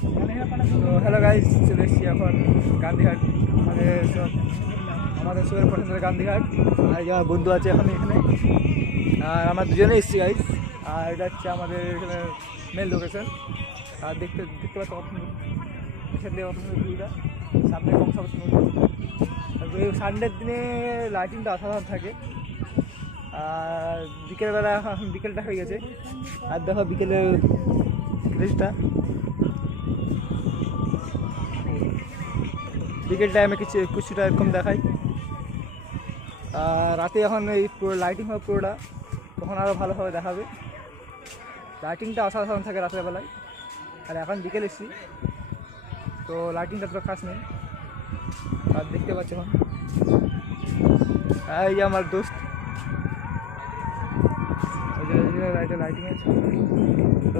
তো hello guys, চলে এসেছি এখন গান্ধীঘাট। আমাদের সবের পছন্দের গান্ধীঘাট। আর আমার বন্ধু আছে এখন এখানে, আর আমরা দুজনেই এসেছি গাইজ। আর এটা হচ্ছে আমাদের এখানে মেন লোকেশন। আর দেখতে দেখতে পাচ্ছি এখান থেকে ভিউটা সামনে কম সব এই সানডের দিনে লাইটিংটা অসাধারণ থাকে। আর বিকেলবেলা এখন বিকেলটা হয়ে গেছে, আর দেখো বিকেলের ড্রেসটা বিকেল টাইমে কিছুটা এরকম দেখাই। আর রাতে এখন এই পুরো লাইটিং হবে পুরোটা, তখন আরও ভালোভাবে দেখাবে। লাইটিংটা অসাধারণ থাকে রাতের বেলায়। আর এখন বিকেল এসেছি তো লাইটিংটা তো খাস নেই। আর দেখতে পাচ্ছ এখন এই যে আমার দোস্ত লাইটিং আছে,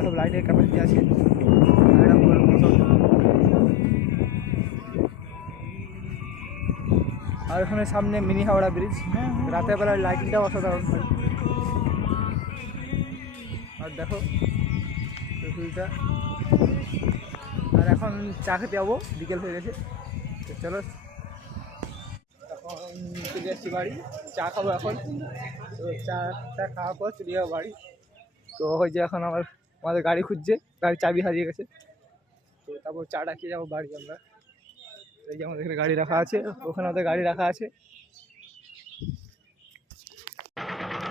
সব লাইটের ক্যাপাসিটি আছে। আর ওখানে সামনে মিনি হাওড়া ব্রিজ, রাতের বেলার লাইটিংটাও অসাধারণ হয়। আর দেখো ভিউটা। আর এখন চা খেতে যাবো, বিকেল হয়ে গেছে। তো চলো এখন চলে যাচ্ছি বাড়ি, চা খাবো এখন। তো চা খাওয়ার পর চলে যাবো বাড়ি। তো ওই যে এখন আমাদের গাড়ি খুঁজছে, গাড়ির চাবি হারিয়ে গেছে। তো তারপর চাটা খেয়ে যাবো বাড়ি আমরা। এই যে আমাদের এখানে গাড়ি রাখা আছে, ওখানে আমাদের গাড়ি রাখা আছে।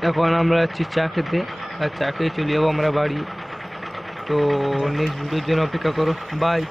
এখন আমরা যাচ্ছি চা খেতে, আর চা খেয়ে চলে যাবো আমরা বাড়ি। তো নেক্সট ভিডিওর জন্য অপেক্ষা করো। বাই।